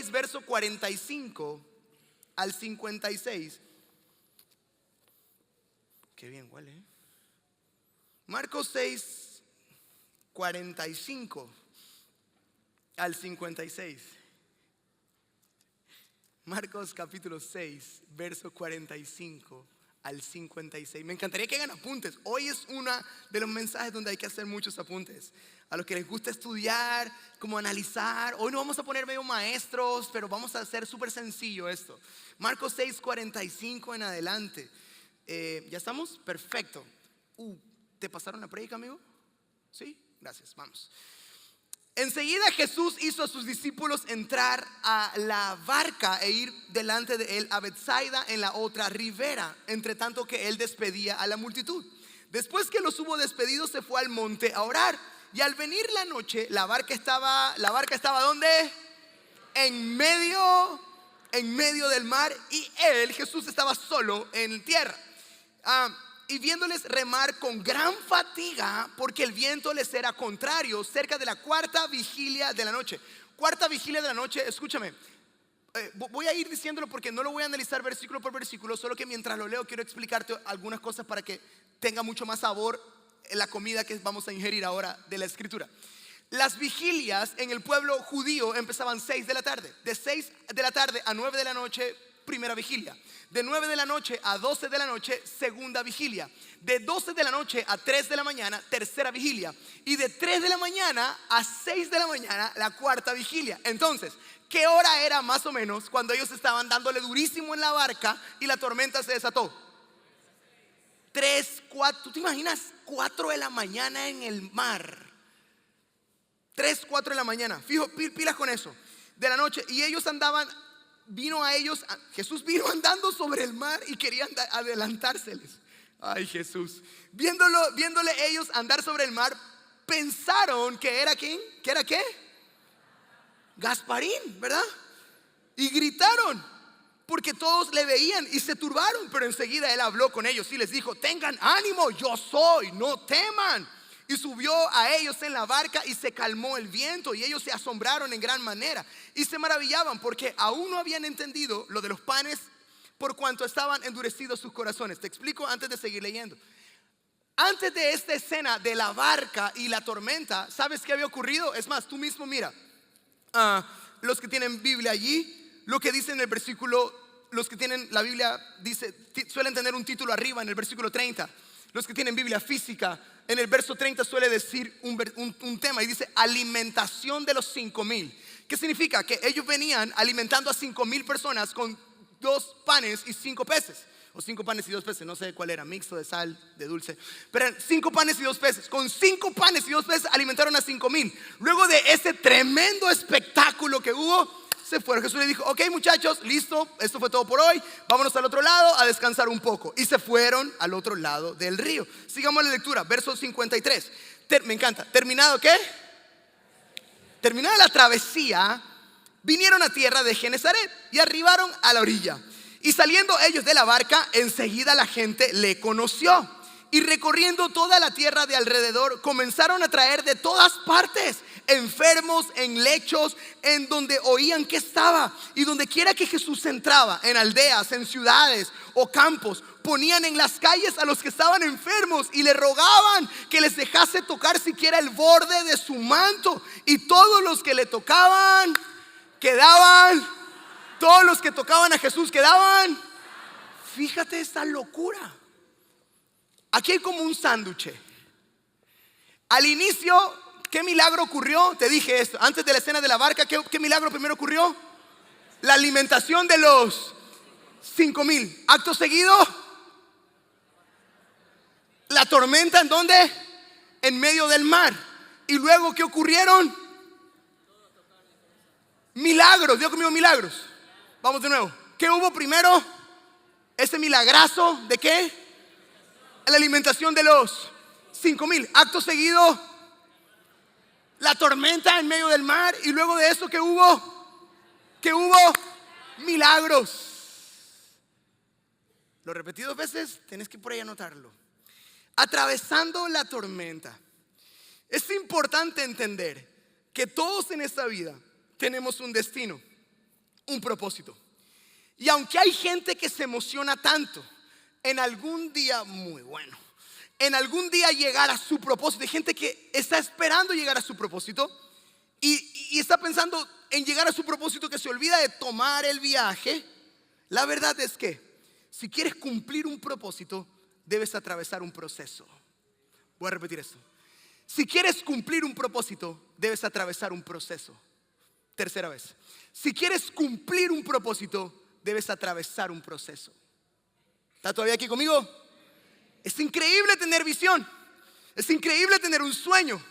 6, verso 45 al 56. Qué bien huele, ¿eh? Marcos 6, 45 al 56. Marcos capítulo 6, verso 45 al 56. Me encantaría que hagan apuntes. Hoy es uno de los mensajes donde hay que hacer muchos apuntes. A los que les gusta estudiar, como analizar. Hoy no vamos a poner medio maestros, pero vamos a hacer súper sencillo esto. Marcos 6, 45 en adelante. ¿Ya estamos? Perfecto. ¿Te pasaron la prédica, amigo? ¿Sí? Gracias, vamos. Enseguida Jesús hizo a sus discípulos entrar a la barca e ir delante de él a Betsaida en la otra ribera, entre tanto que él despedía a la multitud. Después que los hubo despedido, se fue al monte a orar. Y al venir la noche, la barca estaba ¿dónde? En medio del mar, y él, Jesús, estaba solo en tierra. Y viéndoles remar con gran fatiga, porque el viento les era contrario, cerca de la cuarta vigilia de la noche. Cuarta vigilia de la noche, escúchame. Voy a ir diciéndolo porque no lo voy a analizar versículo por versículo, solo que mientras lo leo quiero explicarte algunas cosas para que tenga mucho más sabor la comida que vamos a ingerir ahora de la escritura. Las vigilias en el pueblo judío empezaban 6 de la tarde. De 6 de la tarde a 9 de la noche, primera vigilia. De 9 de la noche a 12 de la noche, segunda vigilia. De 12 de la noche a 3 de la mañana, tercera vigilia. Y de 3 de la mañana a 6 de la mañana, la cuarta vigilia. Entonces, ¿qué hora era más o menos cuando ellos estaban dándole durísimo en la barca y la tormenta se desató? 3, 4, ¿tú te imaginas? 4 de la mañana en el mar. 3, 4 de la mañana. Fijo, pilas con eso. De la noche. Y ellos andaban, Jesús vino andando sobre el mar y quería adelantárseles. Ay, Jesús. Viéndole ellos andar sobre el mar, pensaron que era ¿quién? ¿Que era qué? Gasparín, ¿verdad? Y gritaron, porque todos le veían y se turbaron. Pero enseguida él habló con ellos y les dijo: tengan ánimo, yo soy, no teman. Y subió a ellos en la barca y se calmó el viento. Y ellos se asombraron en gran manera y se maravillaban, porque aún no habían entendido lo de los panes, por cuanto estaban endurecidos sus corazones. Te explico antes de seguir leyendo. Antes de esta escena de la barca y la tormenta, ¿sabes qué había ocurrido? Es más, tú mismo mira, los que tienen Biblia allí, lo que dice en el versículo, los que tienen la Biblia suelen tener un título arriba en el versículo 30. Los que tienen Biblia física, en el verso 30 suele decir un tema y dice alimentación de los 5,000. ¿Qué significa? Que ellos venían alimentando a 5,000 personas con 2 panes y 5 peces. O 5 panes y 2 peces, no sé cuál era, mixto de sal, de dulce. Pero 5 panes y 2 peces. Con 5 panes y 2 peces alimentaron a 5,000. Luego de ese tremendo espectáculo que hubo, se fueron. Jesús le dijo: ok, muchachos, listo, esto fue todo por hoy, vámonos al otro lado a descansar un poco. Y se fueron al otro lado del río. Sigamos la lectura, verso 53. Me encanta. ¿Terminado qué? Terminada la travesía, vinieron a tierra de Genesaret y arribaron a la orilla. Y saliendo ellos de la barca, enseguida la gente le conoció. Y recorriendo toda la tierra de alrededor, comenzaron a traer de todas partes enfermos en lechos, en donde oían que estaba. Y donde quiera que Jesús entraba, en aldeas, en ciudades o campos, ponían en las calles a los que estaban enfermos y le rogaban que les dejase tocar siquiera el borde de su manto. Y todos los que le tocaban quedaban. Todos los que tocaban a Jesús quedaban. Fíjate esta locura. Aquí hay como un sándwich. Al inicio, ¿qué milagro ocurrió? Te dije esto, antes de la escena de la barca, ¿qué milagro primero ocurrió? La alimentación de los 5,000. Acto seguido, la tormenta, ¿en dónde? En medio del mar. Y luego, ¿qué ocurrieron? Milagros. Dios conmigo, milagros. Vamos de nuevo. ¿Qué hubo primero? Ese milagrazo de ¿qué? La alimentación de los 5,000. Acto seguido, la tormenta en medio del mar. Y luego de eso, ¿qué hubo? ¿Qué hubo? Milagros. Lo repetí 2 veces, tienes que por ahí anotarlo. Atravesando la tormenta. Es importante entender que todos en esta vida tenemos un destino. un propósito. Y aunque hay gente que se emociona tanto en algún día muy bueno, en algún día llegar a su propósito, hay gente que está esperando llegar a su propósito y está pensando en llegar a su propósito, que se olvida de tomar el viaje. La verdad es que si quieres cumplir un propósito, debes atravesar un proceso. Voy a repetir esto. Si quieres cumplir un propósito, debes atravesar un proceso. Tercera vez. Si quieres cumplir un propósito, debes atravesar un proceso. ¿Está todavía aquí conmigo? Es increíble tener visión. Es increíble tener un sueño.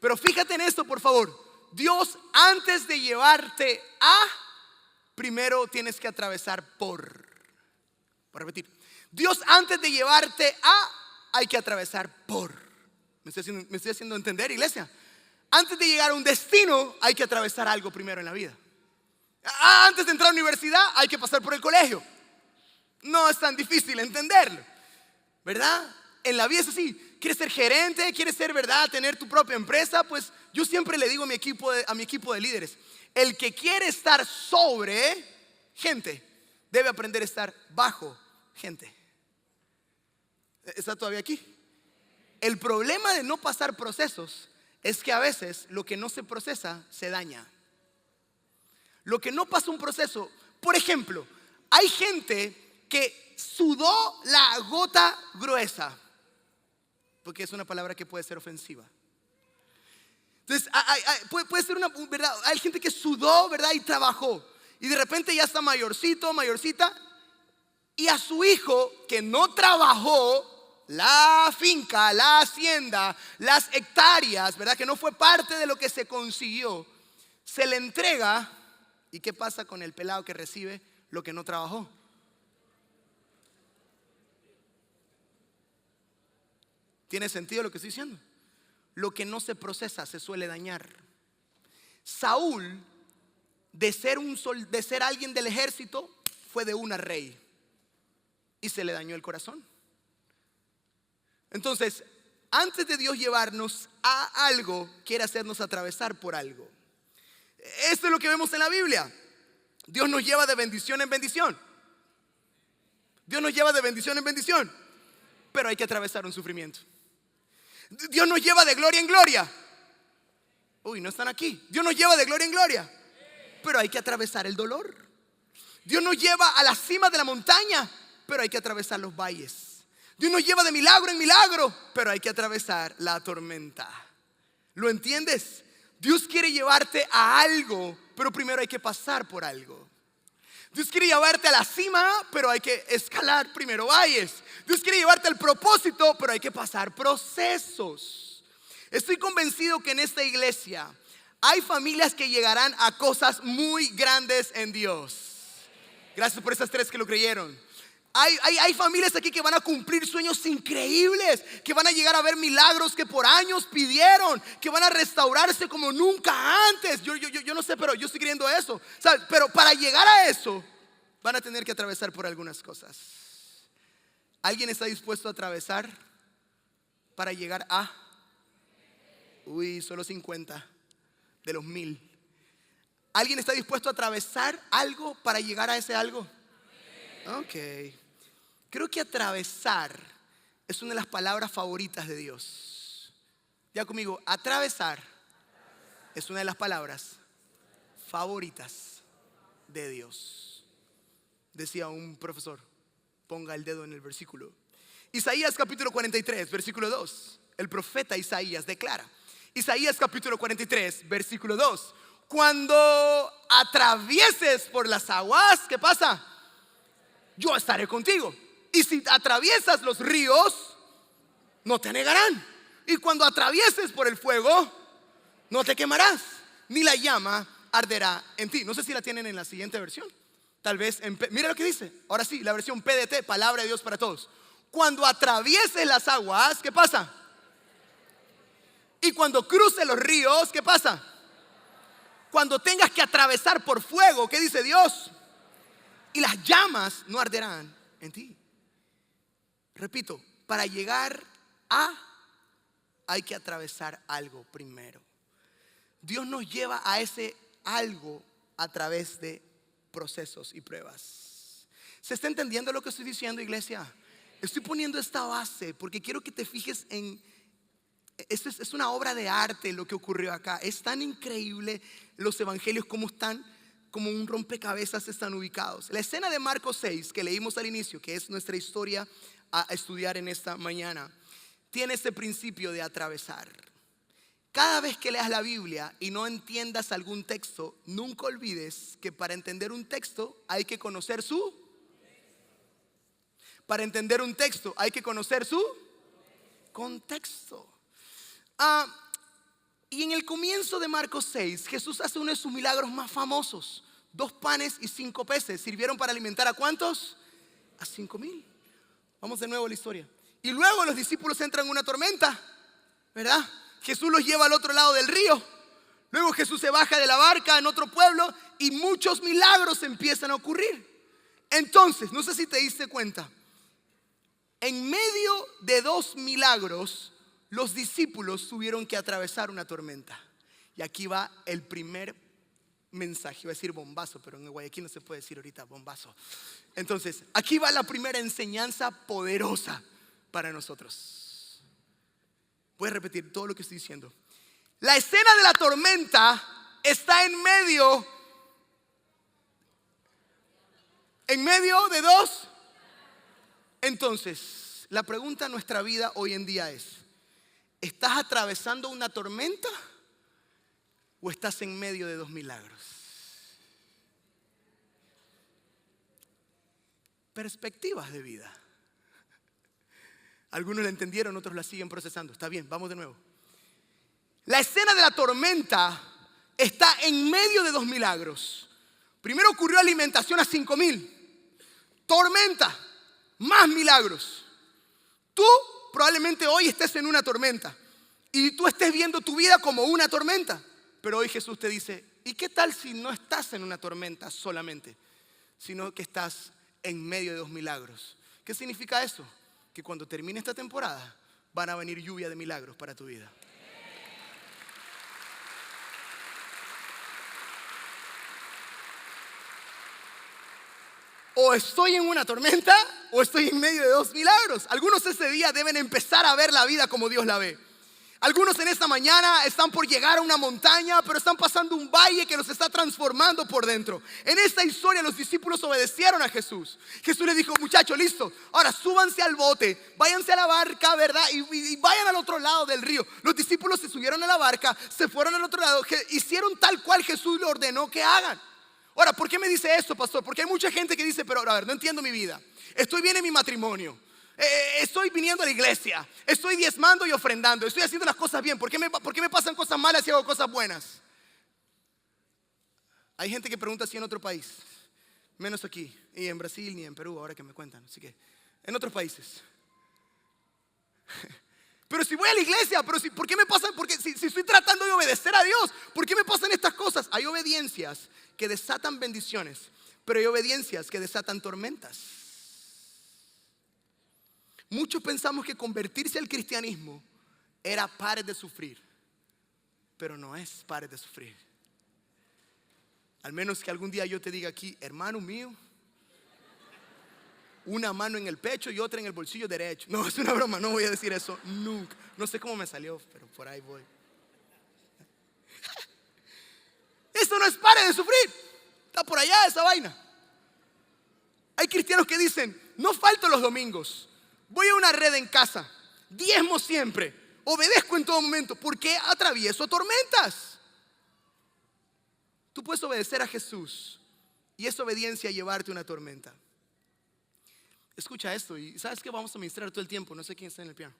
Pero fíjate en esto, por favor. Dios, antes de llevarte a, primero tienes que atravesar por. Voy a repetir. Dios, antes de llevarte a, hay que atravesar por. ¿Me estoy haciendo entender, iglesia? Antes de llegar a un destino, hay que atravesar algo primero en la vida. Antes de entrar a la universidad, hay que pasar por el colegio. No es tan difícil entenderlo, ¿verdad? En la vida es así. ¿Quieres ser gerente? ¿Quieres ser, verdad, tener tu propia empresa? Pues yo siempre le digo a mi equipo de líderes: el que quiere estar sobre gente, debe aprender a estar bajo gente. ¿Está todavía aquí? El problema de no pasar procesos es que a veces lo que no se procesa se daña. Lo que no pasa un proceso. Por ejemplo, hay gente que sudó la gota gruesa, porque es una palabra que puede ser ofensiva. Entonces puede ser una verdad. Hay gente que sudó, verdad, y trabajó, y de repente ya está mayorcito, mayorcita, y a su hijo que no trabajó la finca, la hacienda, las hectáreas, verdad, que no fue parte de lo que se consiguió, se le entrega. ¿Y qué pasa con el pelado que recibe lo que no trabajó? ¿Tiene sentido lo que estoy diciendo? Lo que no se procesa se suele dañar. Saúl, de ser alguien del ejército, fue de una rey y se le dañó el corazón. Entonces, antes de Dios llevarnos a algo, quiere hacernos atravesar por algo. Esto es lo que vemos en la Biblia. Dios nos lleva de bendición en bendición. Dios nos lleva de bendición en bendición, pero hay que atravesar un sufrimiento. Dios nos lleva de gloria en gloria. Uy, no están aquí. Dios nos lleva de gloria en gloria, pero hay que atravesar el dolor. Dios nos lleva a la cima de la montaña, pero hay que atravesar los valles. Dios nos lleva de milagro en milagro, pero hay que atravesar la tormenta. ¿Lo entiendes? Dios quiere llevarte a algo, pero primero hay que pasar por algo. Dios quiere llevarte a la cima, pero hay que escalar primero valles. Dios quiere llevarte al propósito, pero hay que pasar procesos. Estoy convencido que en esta iglesia hay familias que llegarán a cosas muy grandes en Dios. Gracias por esas tres que lo creyeron. Hay familias aquí que van a cumplir sueños increíbles, que van a llegar a ver milagros que por años pidieron, que van a restaurarse como nunca antes. Yo no sé, pero yo estoy creyendo eso, ¿sabes? Pero para llegar a eso van a tener que atravesar por algunas cosas. ¿Alguien está dispuesto a atravesar para llegar a? Uy, solo 50 de los 1000. ¿Alguien está dispuesto a atravesar algo para llegar a ese algo? Ok. Creo que atravesar es una de las palabras favoritas de Dios. Ya conmigo, atravesar es una de las palabras favoritas de Dios. Decía un profesor, ponga el dedo en el versículo. Isaías capítulo 43, versículo 2. El profeta Isaías declara. Isaías capítulo 43, versículo 2. Cuando atravieses por las aguas, ¿qué pasa? Yo estaré contigo. Y si atraviesas los ríos, no te anegarán. Y cuando atravieses por el fuego, no te quemarás, ni la llama arderá en ti. No sé si la tienen en la siguiente versión. Tal vez mira lo que dice. Ahora sí, la versión PDT, palabra de Dios para todos. Cuando atravieses las aguas, ¿qué pasa? Y cuando cruces los ríos, ¿qué pasa? Cuando tengas que atravesar por fuego, ¿qué dice Dios? Y las llamas no arderán en ti. Repito, para llegar a, hay que atravesar algo primero. Dios nos lleva a ese algo a través de procesos y pruebas. ¿Se está entendiendo lo que estoy diciendo, iglesia? Estoy poniendo esta base porque quiero que te fijes en... Esto es una obra de arte lo que ocurrió acá. Es tan increíble los evangelios como están, como un rompecabezas están ubicados. La escena de Marcos 6 que leímos al inicio, que es nuestra historia a estudiar en esta mañana, tiene este principio de atravesar. Cada vez que leas la Biblia y no entiendas algún texto, nunca olvides que para entender un texto hay que conocer su... Para entender un texto hay que conocer su contexto. Y en el comienzo de Marcos 6, Jesús hace uno de sus milagros más famosos. 2 panes y 5 peces sirvieron para alimentar ¿a cuántos? A 5,000. Vamos de nuevo a la historia. Y luego los discípulos entran en una tormenta, ¿verdad? Jesús los lleva al otro lado del río. Luego Jesús se baja de la barca en otro pueblo y muchos milagros empiezan a ocurrir. Entonces, no sé si te diste cuenta, en medio de 2 milagros, los discípulos tuvieron que atravesar una tormenta. Y aquí va el primer mensaje. Iba a decir bombazo, pero en Guayaquil no se puede decir ahorita bombazo. Entonces, aquí va la primera enseñanza poderosa para nosotros. Voy a repetir todo lo que estoy diciendo. La escena de la tormenta está en medio de 2. Entonces, la pregunta en nuestra vida hoy en día es: ¿estás atravesando una tormenta o estás en medio de 2 milagros? Perspectivas de vida. Algunos la entendieron, otros la siguen procesando. Está bien, vamos de nuevo. La escena de la tormenta está en medio de 2 milagros. Primero ocurrió alimentación a 5,000. Tormenta, más milagros. Tú probablemente hoy estés en una tormenta y tú estés viendo tu vida como una tormenta. Pero hoy Jesús te dice: ¿y qué tal si no estás en una tormenta solamente, sino que estás en medio de 2 milagros? ¿Qué significa eso? Que cuando termine esta temporada van a venir lluvia de milagros para tu vida. O estoy en una tormenta o estoy en medio de 2 milagros. Algunos ese día deben empezar a ver la vida como Dios la ve. Algunos en esta mañana están por llegar a una montaña, pero están pasando un valle que los está transformando por dentro. En esta historia los discípulos obedecieron a Jesús. Jesús les dijo: muchachos, listo, ahora súbanse al bote, váyanse a la barca, ¿verdad? Y vayan al otro lado del río. Los discípulos se subieron a la barca, se fueron al otro lado, hicieron tal cual Jesús le ordenó que hagan. Ahora, ¿por qué me dice esto, pastor? Porque hay mucha gente que dice: pero a ver, no entiendo mi vida. Estoy bien en mi matrimonio. Estoy viniendo a la iglesia. Estoy diezmando y ofrendando. Estoy haciendo las cosas bien. ¿Por qué me pasan cosas malas y hago cosas buenas? Hay gente que pregunta así en otro país. Menos aquí. Y en Brasil ni en Perú, ahora que me cuentan. Así que, en otros países. Pero si voy a la iglesia, ¿por qué me pasan? Porque si estoy tratando de obedecer a Dios, ¿por qué me pasan estas cosas? Hay obediencias que desatan bendiciones, pero hay obediencias que desatan tormentas. Muchos pensamos que convertirse al cristianismo era pares de sufrir, pero no es pares de sufrir. Al menos que algún día yo te diga aquí: hermano mío, una mano en el pecho y otra en el bolsillo derecho. No, es una broma, no voy a decir eso nunca. No sé cómo me salió, pero por ahí voy. Esto no es pare de sufrir. Está por allá esa vaina. Hay cristianos que dicen: no falto los domingos, voy a una red en casa, diezmo siempre, obedezco en todo momento. ¿Por qué atravieso tormentas? Tú puedes obedecer a Jesús y esa obediencia llevarte a una tormenta. Escucha esto, y sabes que vamos a ministrar todo el tiempo. No sé quién está en el piano.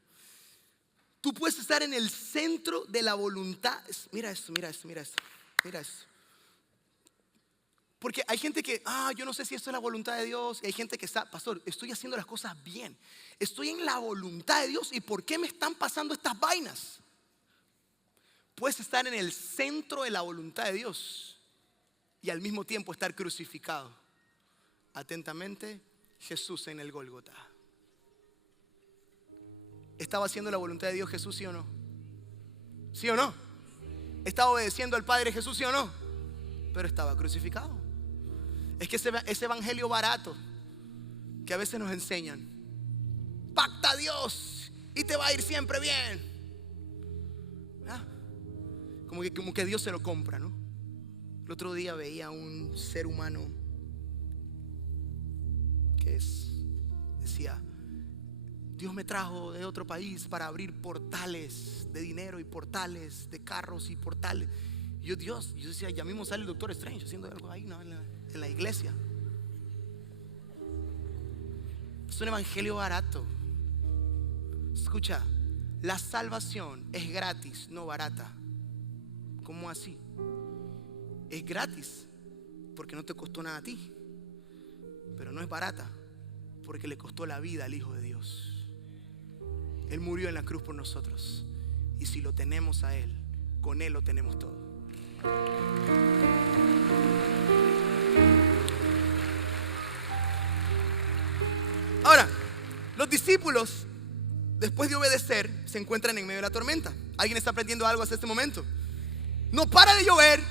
Tú puedes estar en el centro de la voluntad. Mira esto. Porque hay gente que, yo no sé si esto es la voluntad de Dios. Y hay gente que está: pastor, estoy haciendo las cosas bien, estoy en la voluntad de Dios, ¿y por qué me están pasando estas vainas? Puedes estar en el centro de la voluntad de Dios y al mismo tiempo estar crucificado. Atentamente, Jesús en el Gólgota. ¿Estaba haciendo la voluntad de Dios Jesús, sí o no? ¿Sí o no? ¿Estaba obedeciendo al Padre Jesús, sí o no? Pero estaba crucificado. Es que ese evangelio barato que a veces nos enseñan, pacta a Dios y te va a ir siempre bien. Como que Dios se lo compra, ¿no? El otro día veía un ser humano que decía: Dios me trajo de otro país para abrir portales de dinero y portales de carros y portales. Y yo decía, ya mismo sale el Doctor Strange haciendo algo ahí, ¿no? en la iglesia. Es un evangelio barato. Escucha, la salvación es gratis, no barata. ¿Cómo así? Es gratis porque no te costó nada a ti, pero no es barata porque le costó la vida al Hijo de Dios. Él murió en la cruz por nosotros, y si lo tenemos a Él, con Él lo tenemos todo. Ahora, los discípulos, después de obedecer, se encuentran en medio de la tormenta. ¿Alguien está aprendiendo algo hasta este momento? No para de llover,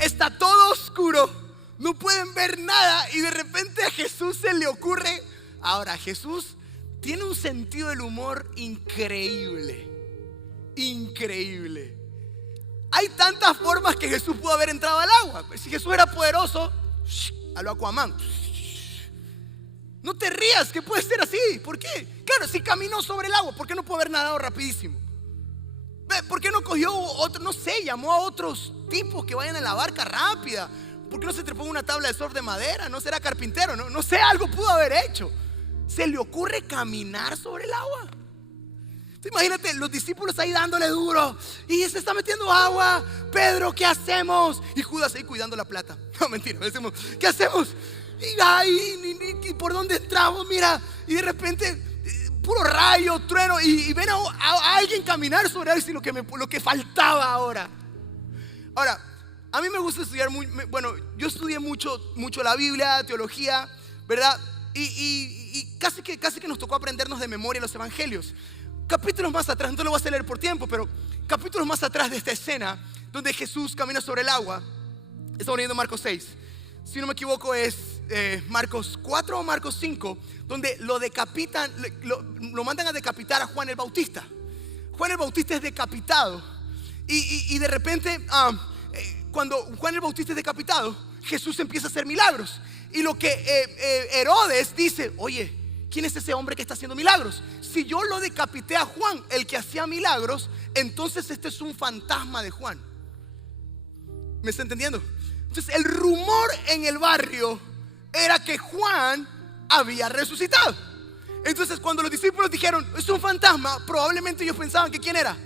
está todo oscuro, no pueden ver nada, y de repente a Jesús se le ocurre. Ahora, Jesús tiene un sentido del humor increíble. Increíble. Hay tantas formas que Jesús pudo haber entrado al agua. Si Jesús era poderoso, a lo Aquaman. No te rías, que puede ser así. ¿Por qué? Claro, si caminó sobre el agua, ¿por qué no pudo haber nadado rapidísimo? ¿Por qué no cogió otro, no sé, llamó a otros tipos que vayan en la barca rápida? ¿Por qué no se trepó en una tabla de surf de madera? No será carpintero, no sé, algo pudo haber hecho. Se le ocurre caminar sobre el agua. Imagínate los discípulos ahí dándole duro, y se está metiendo agua. Pedro, ¿qué hacemos? Y Judas ahí cuidando la plata. No, mentira, decimos, ¿qué hacemos? Y ¿por dónde entramos? Mira, y de repente puro rayo, trueno, y ven a alguien caminar sobre él. Lo que faltaba ahora. Ahora, a mí me gusta estudiar yo estudié mucho la Biblia, teología, ¿verdad? Y casi que nos tocó aprendernos de memoria los evangelios. Capítulos más atrás, no lo voy a leer por tiempo, pero capítulos más atrás de esta escena donde Jesús camina sobre el agua, estamos leyendo Marcos 6. Si no me equivoco es Marcos 4 o Marcos 5, donde lo decapitan, lo mandan a decapitar a Juan el Bautista. Juan el Bautista es decapitado, y de repente cuando Juan el Bautista es decapitado, Jesús empieza a hacer milagros. Y lo que Herodes dice: oye, ¿quién es ese hombre que está haciendo milagros? Si yo lo decapité a Juan, el que hacía milagros, entonces este es un fantasma de Juan. ¿Me está entendiendo? Entonces el rumor en el barrio era que Juan había resucitado. Entonces cuando los discípulos dijeron, es un fantasma, probablemente ellos pensaban que ¿quién era?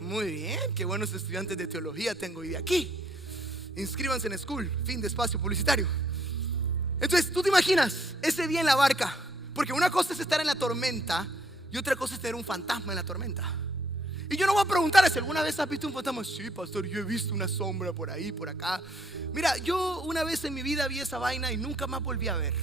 Muy bien, qué buenos estudiantes de teología tengo hoy de aquí. Inscríbanse en School, fin de espacio publicitario. Entonces tú te imaginas ese día en la barca, porque una cosa es estar en la tormenta y otra cosa es tener un fantasma en la tormenta. Y yo no voy a preguntar si alguna vez has visto un fantasma. Sí, pastor, yo he visto una sombra por ahí, por acá. Mira, yo una vez en mi vida vi esa vaina y nunca más volví a ver.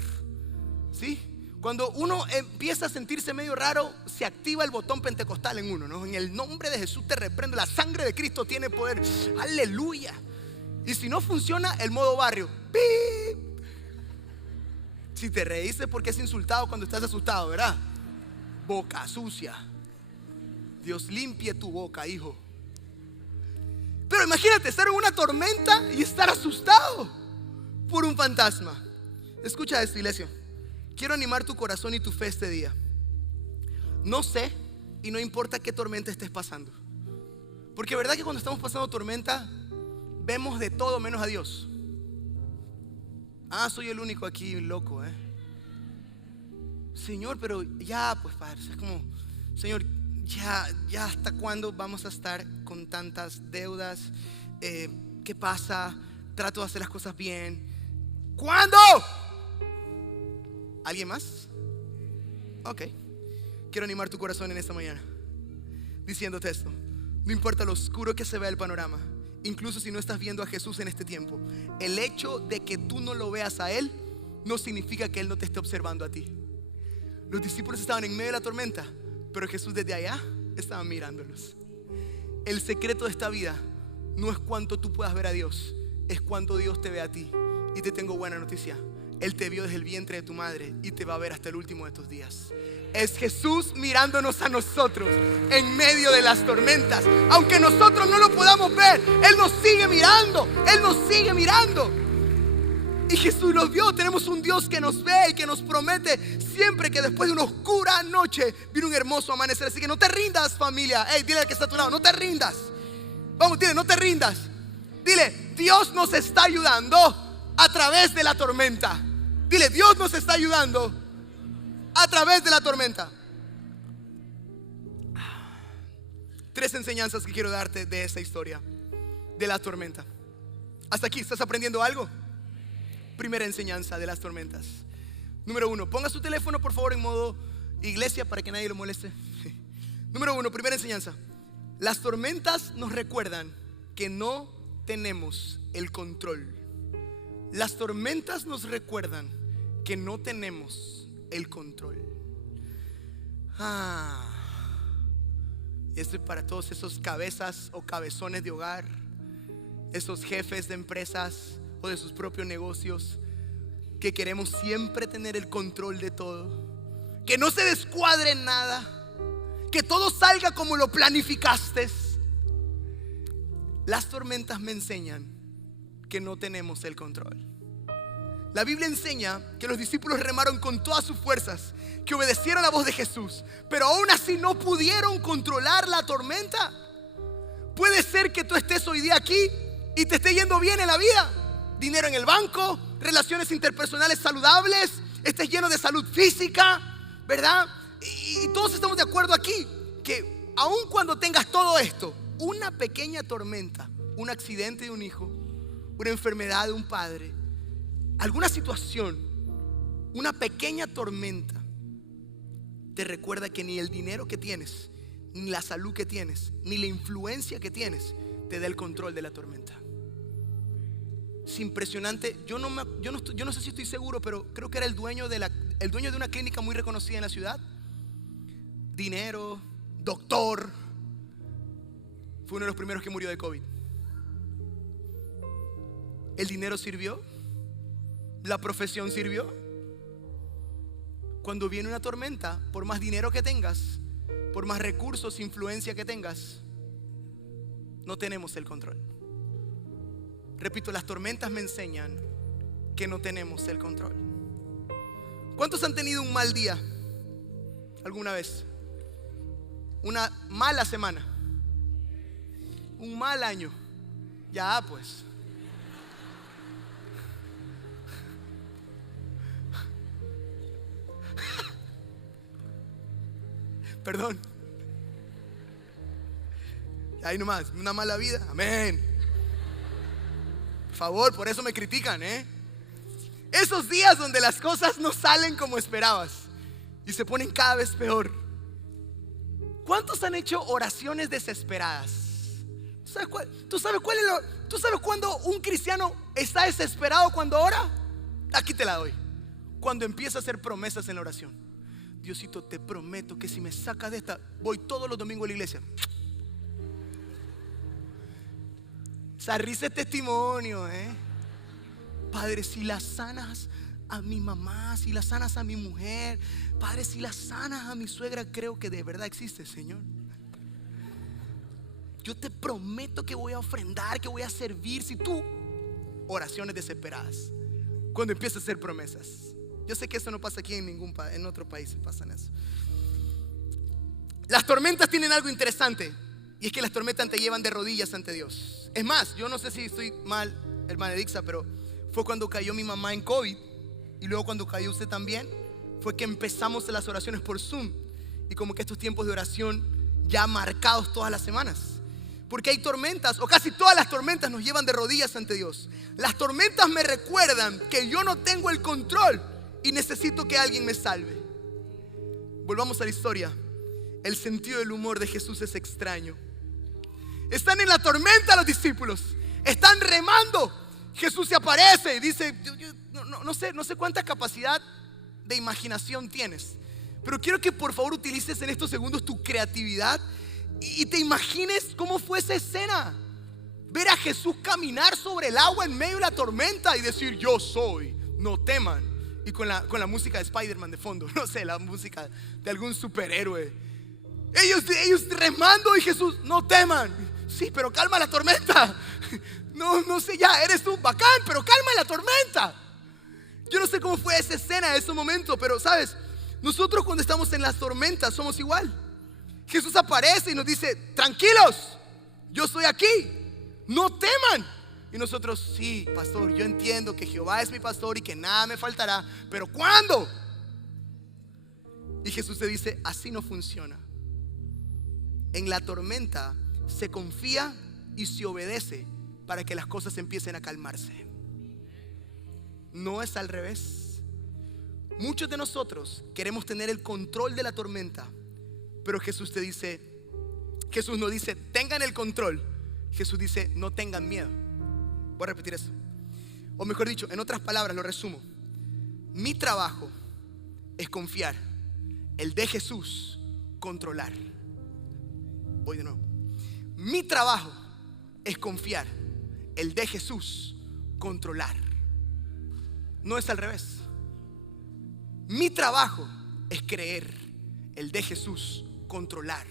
¿Sí? Cuando uno empieza a sentirse medio raro, se activa el botón pentecostal en uno, ¿no? En el nombre de Jesús te reprendo, la sangre de Cristo tiene poder. Aleluya. Y si no funciona, el modo barrio. ¡Pip! Si te reíste porque es insultado cuando estás asustado, ¿verdad? Boca sucia. Dios limpie tu boca, hijo. Pero imagínate estar en una tormenta y estar asustado por un fantasma. Escucha esto, iglesia. Quiero animar tu corazón y tu fe este día. No sé y no importa qué tormenta estés pasando, porque verdad que cuando estamos pasando tormenta vemos de todo menos a Dios. Soy el único aquí loco, Señor, pero ya, pues Padre, es como, Señor, ya hasta cuándo vamos a estar con tantas deudas. ¿Qué pasa? Trato de hacer las cosas bien. ¿Cuándo? ¿Alguien más? Ok. Quiero animar tu corazón en esta mañana diciéndote esto. No importa lo oscuro que se vea el panorama, incluso si no estás viendo a Jesús en este tiempo, el hecho de que tú no lo veas a Él no significa que Él no te esté observando a ti. Los discípulos estaban en medio de la tormenta, pero Jesús desde allá estaba mirándolos. El secreto de esta vida no es cuánto tú puedas ver a Dios, es cuánto Dios te ve a ti. Y te tengo buena noticia. Él te vio desde el vientre de tu madre y te va a ver hasta el último de tus días. Es Jesús mirándonos a nosotros en medio de las tormentas. Aunque nosotros no lo podamos ver, Él nos sigue mirando. Él nos sigue mirando. Y Jesús los vio. Tenemos un Dios que nos ve y que nos promete siempre que después de una oscura noche viene un hermoso amanecer. Así que no te rindas, familia. Hey, dile al que está a tu lado, no te rindas. Vamos, dile, no te rindas. Dile, Dios nos está ayudando a través de la tormenta. Dile, Dios nos está ayudando a través de la tormenta. 3 enseñanzas que quiero darte de esta historia, de la tormenta. Hasta aquí, ¿estás aprendiendo algo? Primera enseñanza de las tormentas. Número 1, ponga su teléfono por favor en modo iglesia para que nadie lo moleste. Número 1, primera enseñanza. Las tormentas nos recuerdan que no tenemos el control. Las tormentas nos recuerdan que no tenemos el control. Esto es para todos esos cabezas o cabezones de hogar, esos jefes de empresas o de sus propios negocios, que queremos siempre tener el control de todo, que no se descuadre en nada, que todo salga como lo planificaste. Las tormentas me enseñan que no tenemos el control. La Biblia enseña que los discípulos remaron con todas sus fuerzas, que obedecieron la voz de Jesús, pero aún así no pudieron controlar la tormenta. Puede ser que tú estés hoy día aquí y te esté yendo bien en la vida, dinero en el banco, relaciones interpersonales saludables, estés lleno de salud física, ¿verdad? Y todos estamos de acuerdo aquí que aun cuando tengas todo esto, una pequeña tormenta, un accidente de un hijo, una enfermedad de un padre, alguna situación, una pequeña tormenta te recuerda que ni el dinero que tienes, ni la salud que tienes, ni la influencia que tienes te da el control de la tormenta. Es impresionante. Yo no sé si estoy seguro, pero creo que era el dueño de una clínica muy reconocida en la ciudad. Dinero, doctor. Fue uno de los primeros que murió de COVID. ¿El dinero sirvió? ¿La profesión sirvió? Cuando viene una tormenta, por más dinero que tengas, por más recursos, influencia que tengas, no tenemos el control. Repito, las tormentas me enseñan que no tenemos el control. ¿Cuántos han tenido un mal día alguna vez? Una mala semana, un mal año. Ya pues. Perdón. Ahí nomás, una mala vida. Amén. Por favor, por eso me critican, Esos días donde las cosas no salen como esperabas y se ponen cada vez peor. ¿Cuántos han hecho oraciones desesperadas? ¿Tú sabes cuándo un cristiano está desesperado cuando ora? Aquí te la doy. Cuando empieza a hacer promesas en la oración. Diosito, te prometo que si me sacas de esta, voy todos los domingos a la iglesia. Esa risa es testimonio, Padre, si las sanas a mi mamá, si las sanas a mi mujer, Padre, si las sanas a mi suegra, creo que de verdad existe, Señor. Yo te prometo que voy a ofrendar, que voy a servir. Si tú, oraciones desesperadas, cuando empiezas a hacer promesas. Yo sé que eso no pasa aquí en otro país pasan eso. Las tormentas tienen algo interesante, y es que las tormentas te llevan de rodillas ante Dios. Es más, yo no sé si estoy mal, hermana Edixa, pero fue cuando cayó mi mamá en COVID, y luego cuando cayó usted también, fue que empezamos las oraciones por Zoom. Y como que estos tiempos de oración ya marcados todas las semanas. Porque hay tormentas, o casi todas las tormentas nos llevan de rodillas ante Dios. Las tormentas me recuerdan que yo no tengo el control y necesito que alguien me salve. Volvamos a la historia. El sentido del humor de Jesús es extraño. Están en la tormenta los discípulos, están remando. Jesús se aparece y dice, no sé cuánta capacidad de imaginación tienes, pero quiero que por favor utilices en estos segundos tu creatividad y te imagines cómo fue esa escena. ver a Jesús caminar sobre el agua en medio de la tormenta y decir: yo soy, no teman. Y con la música de Spider-Man de fondo, no sé, la música de algún superhéroe. Ellos remando y Jesús: no teman. Sí, pero calma la tormenta. No sé, ya eres tú, bacán, pero calma la tormenta. Yo no sé cómo fue esa escena, ese momento, pero sabes, nosotros cuando estamos en las tormentas somos igual. Jesús aparece y nos dice: tranquilos, yo estoy aquí, no teman. Y nosotros: sí, pastor, yo entiendo que Jehová es mi pastor y que nada me faltará, pero ¿cuándo? Y Jesús te dice: así no funciona. En la tormenta se confía y se obedece para que las cosas empiecen a calmarse. No es al revés. Muchos de nosotros queremos tener el control de la tormenta, pero Jesús no dice: tengan el control. Jesús dice: no tengan miedo. Voy a repetir eso. O mejor dicho, en otras palabras, lo resumo. Mi trabajo es confiar. El de Jesús, controlar. Voy de nuevo. Mi trabajo es confiar. El de Jesús, controlar. No es al revés. Mi trabajo es creer. El de Jesús, controlar.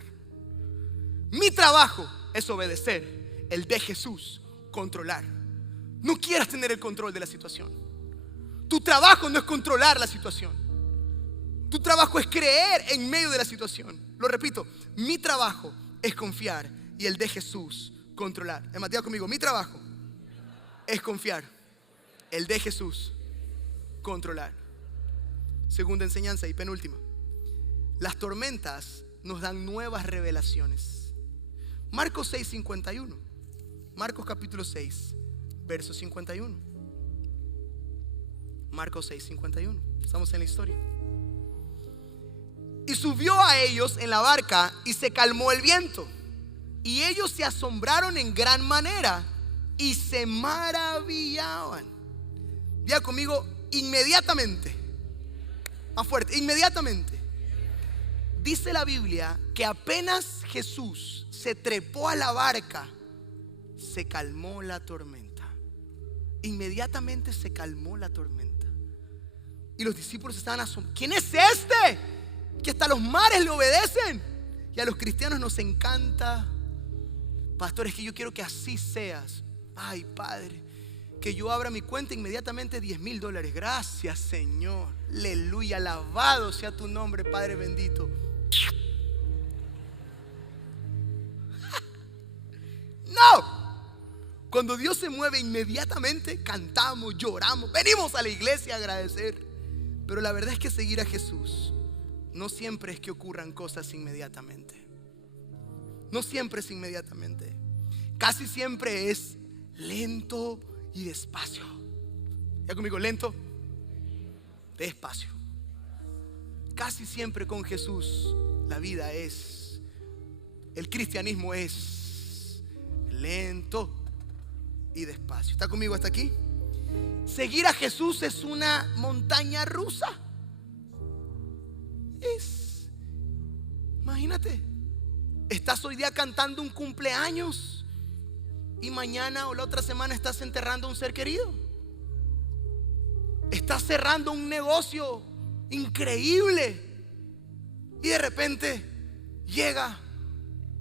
Mi trabajo es obedecer. El de Jesús, controlar. No quieras tener el control de la situación. Tu trabajo no es controlar la situación. Tu trabajo es creer en medio de la situación. Lo repito, mi trabajo es confiar y el de Jesús, controlar. Diga conmigo: mi trabajo es confiar, el de Jesús, controlar. Segunda enseñanza y penúltima: las tormentas nos dan nuevas revelaciones. Marcos 6:51. Marcos capítulo 6, verso 51. Marcos 6:51. Estamos en la historia. Y subió a ellos en la barca y se calmó el viento. Y ellos se asombraron en gran manera y se maravillaban. Diga conmigo: inmediatamente. Más fuerte: inmediatamente. Dice la Biblia que apenas Jesús se trepó a la barca, se calmó la tormenta. Inmediatamente se calmó la tormenta. Y los discípulos estaban asombrados. ¿Quién es este? Que hasta los mares le obedecen. Y a los cristianos nos encanta: pastor, es que yo quiero que así seas. Ay, Padre, que yo abra mi cuenta inmediatamente $10,000. Gracias, Señor. Aleluya, alabado sea tu nombre, Padre bendito. No. Cuando Dios se mueve, inmediatamente cantamos, lloramos, venimos a la iglesia a agradecer. Pero la verdad es que seguir a Jesús no siempre es que ocurran cosas inmediatamente. No siempre es inmediatamente. Casi siempre es lento y despacio. Ya conmigo: lento, despacio. Casi siempre con Jesús la vida es, el cristianismo es lento y despacio. ¿Está conmigo hasta aquí? Seguir a Jesús es una montaña rusa. Imagínate, estás hoy día cantando un cumpleaños y mañana o la otra semana estás enterrando a un ser querido. Estás cerrando un negocio increíble y de repente llega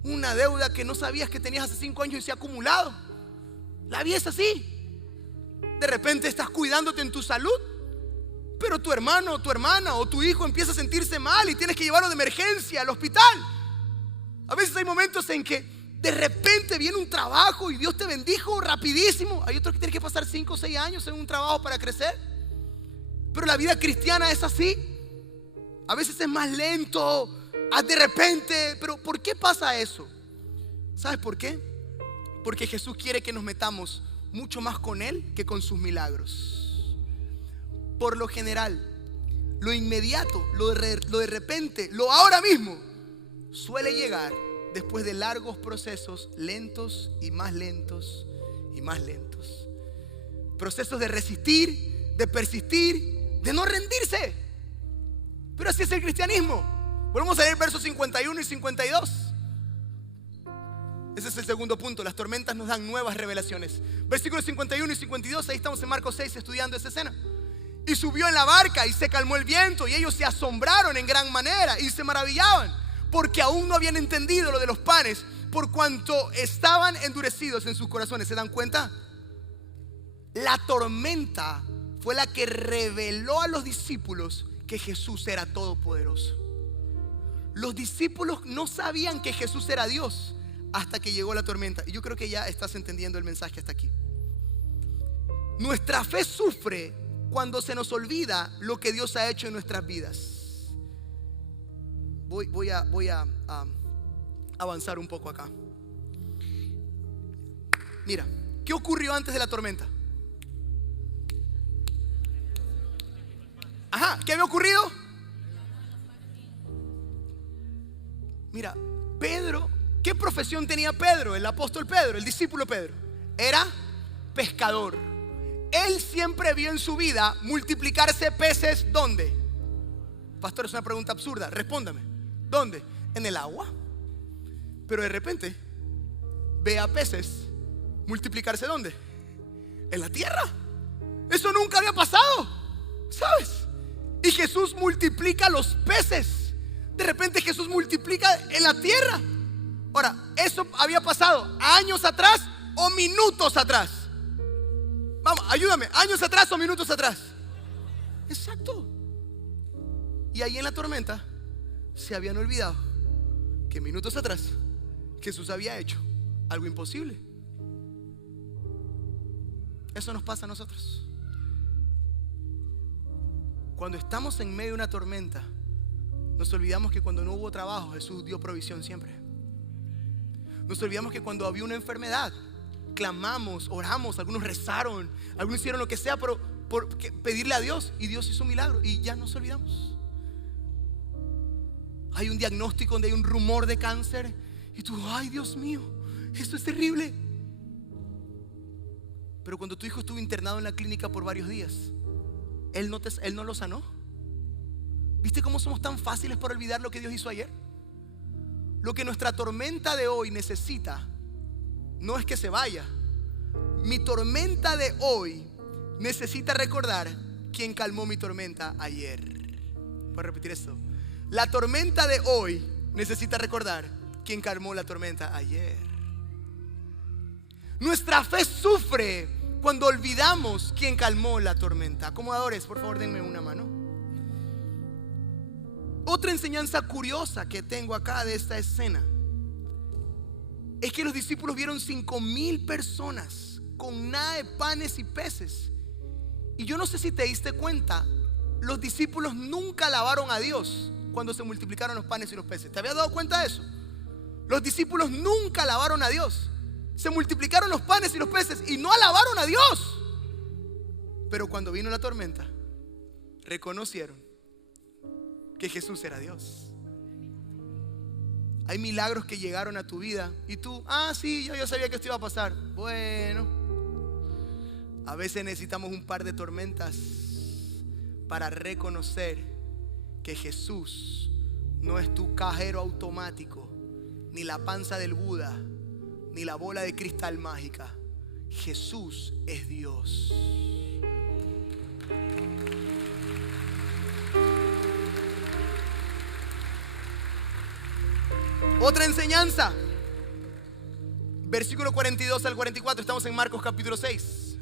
una deuda que no sabías que tenías hace 5 años y se ha acumulado. La vida es así. De repente estás cuidándote en tu salud, pero tu hermano o tu hermana o tu hijo empieza a sentirse mal y tienes que llevarlo de emergencia al hospital. A veces hay momentos en que de repente viene un trabajo y Dios te bendijo rapidísimo. Hay otros que tienen que pasar 5 o 6 años en un trabajo para crecer. Pero la vida cristiana es así. A veces es más lento, de repente. Pero ¿por qué pasa eso? ¿Sabes por qué? Porque Jesús quiere que nos metamos mucho más con Él que con sus milagros. Por lo general, lo inmediato, lo de repente, lo ahora mismo, suele llegar después de largos procesos lentos y más lentos y más lentos. Procesos de resistir, de persistir, de no rendirse. Pero así es el cristianismo. Volvemos a leer versos 51 y 52. Ese es el segundo punto. Las tormentas nos dan nuevas revelaciones. Versículos 51 y 52. Ahí estamos en Marcos 6 estudiando esa escena. Y subió en la barca y se calmó el viento, y ellos se asombraron en gran manera y se maravillaban, porque aún no habían entendido lo de los panes, por cuanto estaban endurecidos en sus corazones. ¿Se dan cuenta? La tormenta fue la que reveló a los discípulos que Jesús era todopoderoso. Los discípulos no sabían que Jesús era Dios hasta que llegó la tormenta. Y yo creo que ya estás entendiendo el mensaje hasta aquí. Nuestra fe sufre cuando se nos olvida lo que Dios ha hecho en nuestras vidas. Voy a avanzar un poco acá. Mira, ¿qué ocurrió antes de la tormenta? Ajá, ¿qué había ocurrido? Mira, Pedro, ¿qué profesión tenía Pedro? El apóstol Pedro, el discípulo Pedro. Era pescador. Él siempre vio en su vida multiplicarse peces. ¿Dónde? Pastor, es una pregunta absurda. Respóndame. ¿Dónde? En el agua. Pero de repente ve a peces multiplicarse. ¿Dónde? En la tierra. Eso nunca había pasado, ¿sabes? Y Jesús multiplica los peces. De repente Jesús multiplica en la tierra. Ahora, ¿eso había pasado años atrás o minutos atrás? Vamos, ayúdame, ¿años atrás o minutos atrás? Exacto. Y ahí en la tormenta se habían olvidado que minutos atrás Jesús había hecho algo imposible. Eso nos pasa a nosotros. Cuando estamos en medio de una tormenta, nos olvidamos que cuando no hubo trabajo, Jesús dio provisión siempre. Nos olvidamos que cuando había una enfermedad, clamamos, oramos, algunos rezaron, algunos hicieron lo que sea por pedirle a Dios, y Dios hizo un milagro, y ya nos olvidamos. Hay un diagnóstico donde hay un rumor de cáncer y tú, ay Dios mío, esto es terrible. Pero cuando tu hijo estuvo internado en la clínica por varios días, Él no lo sanó. ¿Viste cómo somos tan fáciles para olvidar lo que Dios hizo ayer? Lo que nuestra tormenta de hoy necesita no es que se vaya. Mi tormenta de hoy necesita recordar quién calmó mi tormenta ayer. Voy a repetir esto. La tormenta de hoy necesita recordar quién calmó la tormenta ayer. Nuestra fe sufre cuando olvidamos quién calmó la tormenta. Acomodadores, por favor, denme una mano. Otra enseñanza curiosa que tengo acá de esta escena es que los discípulos vieron 5,000 personas con nada de panes y peces. Y yo no sé si te diste cuenta, los discípulos nunca alabaron a Dios cuando se multiplicaron los panes y los peces. ¿Te habías dado cuenta de eso? Los discípulos nunca alabaron a Dios. Se multiplicaron los panes y los peces y no alabaron a Dios. Pero cuando vino la tormenta, reconocieron que Jesús era Dios. Hay milagros que llegaron a tu vida y tú, sí, yo sabía que esto iba a pasar. Bueno, a veces necesitamos un par de tormentas para reconocer que Jesús no es tu cajero automático, ni la panza del Buda, ni la bola de cristal mágica. Jesús es Dios. Otra enseñanza, versículo 42 al 44. Estamos en Marcos capítulo 6.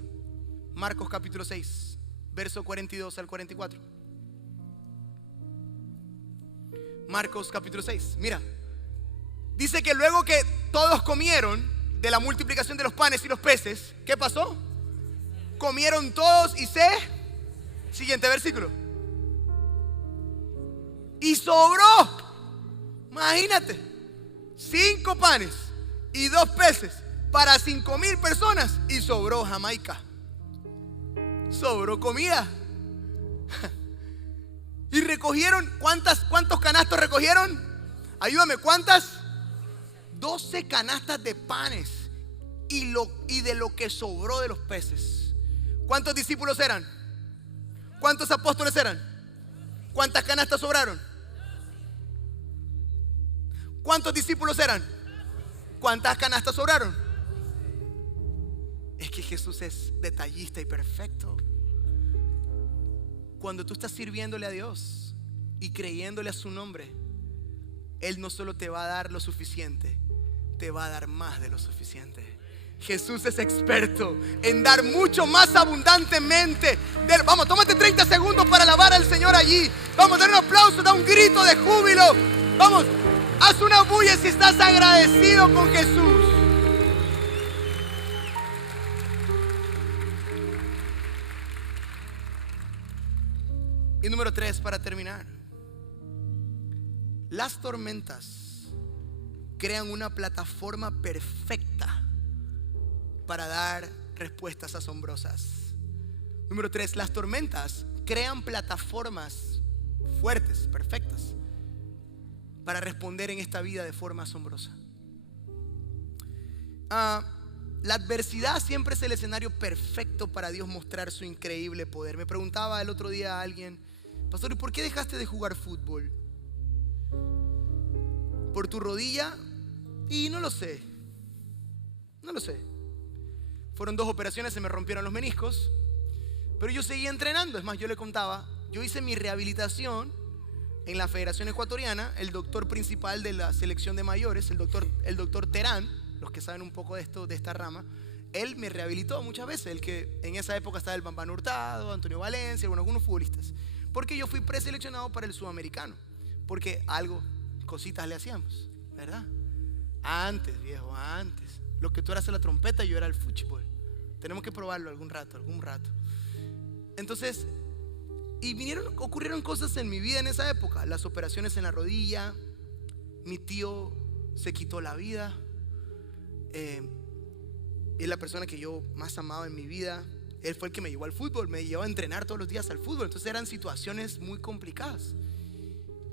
Marcos capítulo 6, verso 42 al 44. Marcos capítulo 6. Mira, dice que luego que todos comieron de la multiplicación de los panes y los peces, ¿qué pasó? Comieron todos y siguiente versículo. Y sobró. Imagínate, 5 panes y 2 peces para 5,000 personas. Y sobró Jamaica. Sobró comida. Y recogieron, ¿cuántos canastos recogieron? Ayúdame, ¿cuántas? 12 canastas de panes y de lo que sobró de los peces. ¿Cuántos discípulos eran? ¿Cuántos apóstoles eran? ¿Cuántas canastas sobraron? ¿Cuántos discípulos eran? ¿Cuántas canastas sobraron? Es que Jesús es detallista y perfecto. Cuando tú estás sirviéndole a Dios y creyéndole a su nombre, Él no solo te va a dar lo suficiente, te va a dar más de lo suficiente. Jesús es experto en dar mucho más abundantemente. Vamos, tómate 30 segundos para alabar al Señor allí. Vamos, dar un aplauso, da un grito de júbilo. Vamos, haz una bulla si estás agradecido con Jesús. Y número 3, para terminar. Las tormentas crean una plataforma perfecta para dar respuestas asombrosas. Número 3, las tormentas crean plataformas fuertes, perfectas, para responder en esta vida de forma asombrosa. La adversidad siempre es el escenario perfecto para Dios mostrar su increíble poder. Me preguntaba el otro día a alguien: pastor, ¿y por qué dejaste de jugar fútbol? ¿Por tu rodilla? Y no lo sé. Fueron 2 operaciones, se me rompieron los meniscos, pero yo seguía entrenando. Es más, yo le contaba, yo hice mi rehabilitación en la Federación Ecuatoriana. El doctor principal de la selección de mayores, el doctor Terán, los que saben un poco de esto, de esta rama, él me rehabilitó muchas veces. El que en esa época estaba el Bambán Hurtado, Antonio Valencia, algunos futbolistas, porque yo fui preseleccionado para el sudamericano, porque cositas le hacíamos, ¿verdad? Antes, viejo, antes. Lo que tú eras la trompeta, yo era el fútbol. Tenemos que probarlo algún rato. Entonces, ocurrieron cosas en mi vida en esa época. Las operaciones en la rodilla, mi tío se quitó la vida. Es la persona que yo más amaba en mi vida. Él fue el que me llevó al fútbol, me llevó a entrenar todos los días al fútbol. Entonces eran situaciones muy complicadas.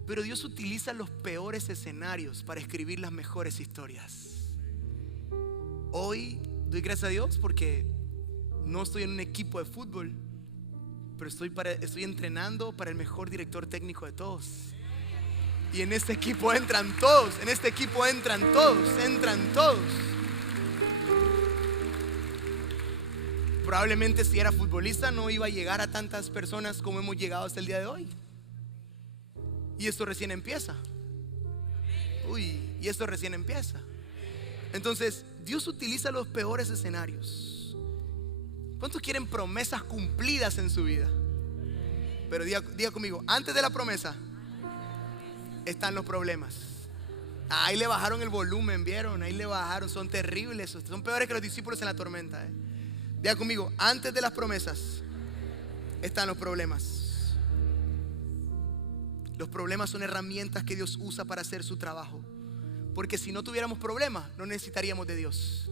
Pero Dios utiliza los peores escenarios para escribir las mejores historias. Hoy doy gracias a Dios porque no estoy en un equipo de fútbol, pero estoy entrenando para el mejor director técnico de todos. Y en este equipo entran todos. Probablemente si era futbolista no iba a llegar a tantas personas como hemos llegado hasta el día de hoy. Y esto recién empieza. Entonces, Dios utiliza los peores escenarios. ¿Cuántos quieren promesas cumplidas en su vida? Pero diga conmigo, antes de la promesa están los problemas. Ahí le bajaron el volumen, ¿vieron? Ahí le bajaron, son terribles. Son peores que los discípulos en la tormenta. Diga conmigo, antes de las promesas están los problemas. Los problemas son herramientas que Dios usa para hacer su trabajo. Porque si no tuviéramos problemas, no necesitaríamos de Dios.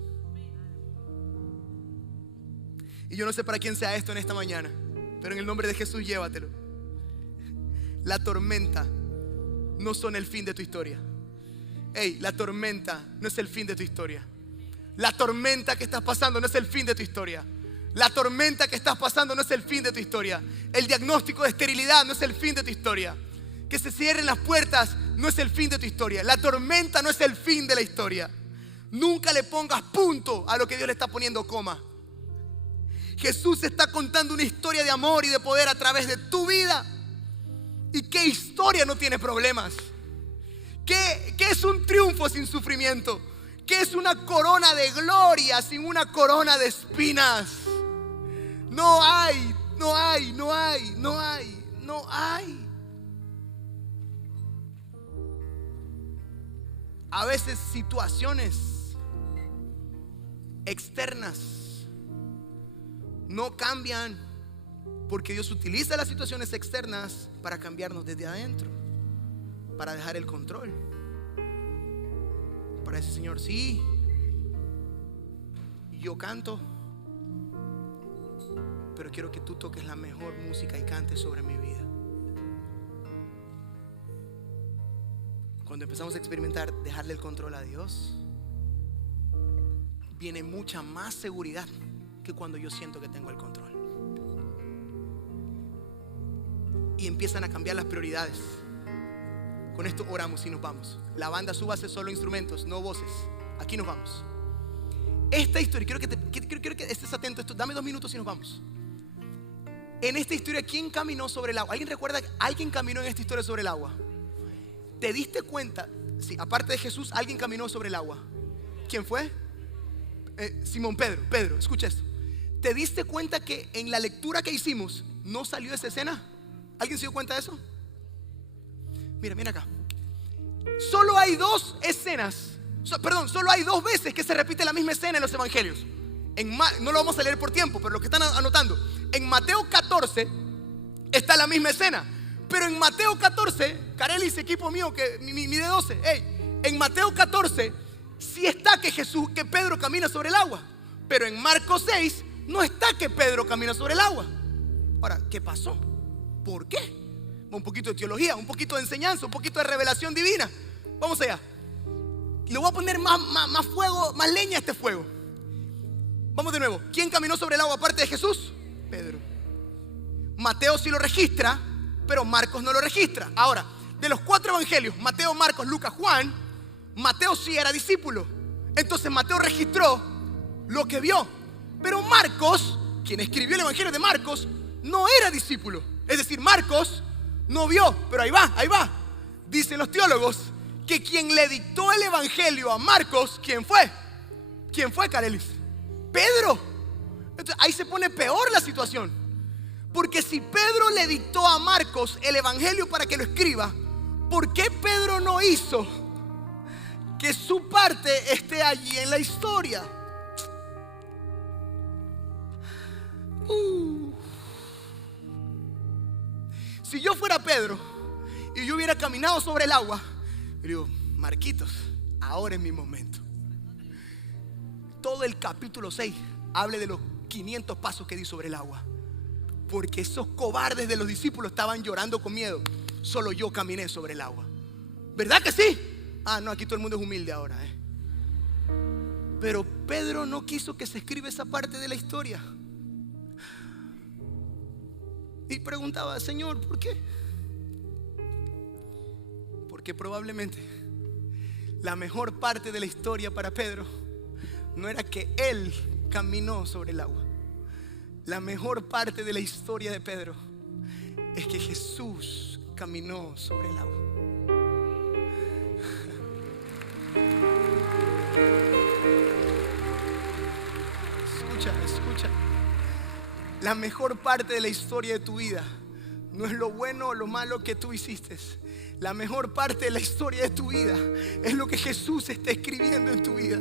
Y yo no sé para quién sea esto en esta mañana, pero en el nombre de Jesús llévatelo. La tormenta no son el fin de tu historia. La tormenta no es el fin de tu historia. La tormenta que estás pasando no es el fin de tu historia. La tormenta que estás pasando no es el fin de tu historia. El diagnóstico de esterilidad no es el fin de tu historia. Que se cierren las puertas no es el fin de tu historia. La tormenta no es el fin de la historia. Nunca le pongas punto a lo que Dios le está poniendo coma. Jesús está contando una historia de amor y de poder a través de tu vida. ¿Y qué historia no tiene problemas? ¿Qué es un triunfo sin sufrimiento? ¿Qué es una corona de gloria sin una corona de espinas? No hay. A veces situaciones externas no cambian porque Dios utiliza las situaciones externas para cambiarnos desde adentro, para dejar el control, para decir: Señor, sí, yo canto, pero quiero que tú toques la mejor música y cantes sobre mi vida. Cuando empezamos a experimentar dejarle el control a Dios, viene mucha más seguridad que cuando yo siento que tengo el control. Y empiezan a cambiar las prioridades. Con esto oramos y nos vamos. La banda, súbase, solo instrumentos, no voces. aquí nos vamos. Esta historia, quiero que estés atento a esto. Dame 2 minutos y nos vamos. En esta historia, ¿quién caminó sobre el agua? ¿Alguien recuerda que alguien caminó en esta historia sobre el agua? ¿Te diste cuenta? Sí, aparte de Jesús, alguien caminó sobre el agua. ¿Quién fue? Simón Pedro. Pedro, escucha esto. ¿Te diste cuenta que en la lectura que hicimos no salió esa escena? ¿Alguien se dio cuenta de eso? Mira acá. Solo hay 2 escenas. Solo hay 2 veces que se repite la misma escena en los evangelios. No lo vamos a leer por tiempo, pero lo que están anotando, en Mateo 14 está la misma escena. Pero en Mateo 14, Carelis, equipo mío, que mi de 12, en Mateo 14 sí está que Pedro camina sobre el agua. Pero en Marcos 6 no está que Pedro camina sobre el agua. Ahora, ¿qué pasó? ¿Por qué? Un poquito de teología, un poquito de enseñanza, un poquito de revelación divina. Vamos allá. Le voy a poner más fuego, más leña a este fuego. Vamos de nuevo. ¿Quién caminó sobre el agua aparte de Jesús? Pedro. Mateo sí lo registra, pero Marcos no lo registra. Ahora, de los 4 evangelios, Mateo, Marcos, Lucas, Juan, Mateo sí era discípulo. Entonces Mateo registró lo que vio. Pero Marcos, quien escribió el evangelio de Marcos, no era discípulo. Es decir, Marcos no vio, pero ahí va. Dicen los teólogos que quien le dictó el evangelio a Marcos, ¿quién fue? ¿Quién fue, Carelis? Pedro. Entonces ahí se pone peor la situación. Porque si Pedro le dictó a Marcos el evangelio para que lo escriba, ¿por qué Pedro no hizo que su parte esté allí en la historia? Si yo fuera Pedro y yo hubiera caminado sobre el agua, yo digo, Marquitos, ahora es mi momento. Todo el capítulo 6 hable de los 500 pasos que di sobre el agua. Porque esos cobardes de los discípulos estaban llorando con miedo. Solo yo caminé sobre el agua. ¿Verdad que sí? No, aquí todo el mundo es humilde ahora, Pero Pedro no quiso que se escriba esa parte de la historia. Y preguntaba, Señor, ¿por qué? Porque probablemente la mejor parte de la historia para Pedro no era que él caminó sobre el agua. La mejor parte de la historia de Pedro es que Jesús caminó sobre el agua. Escucha. La mejor parte de la historia de tu vida no es lo bueno o lo malo que tú hiciste. La mejor parte de la historia de tu vida es lo que Jesús está escribiendo en tu vida.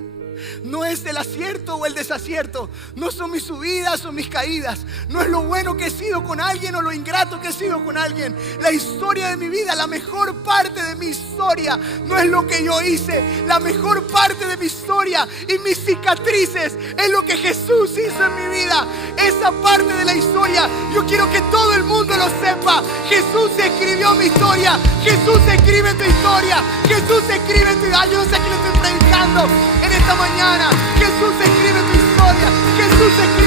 No es el acierto o el desacierto. No son mis subidas o mis caídas. No es lo bueno que he sido con alguien o lo ingrato que he sido con alguien. La historia de mi vida, la mejor parte de mi historia no es lo que yo hice. La mejor parte de mi historia y mis cicatrices es lo que Jesús hizo en mi vida. Esa parte de la historia yo quiero que todo el mundo lo sepa. Jesús escribió mi historia. Jesús escribe tu historia. Jesús escribe tu vida. Yo no sé a quién le estoy predicando en esta mañana. Jesús escribe tu historia. Jesús escribe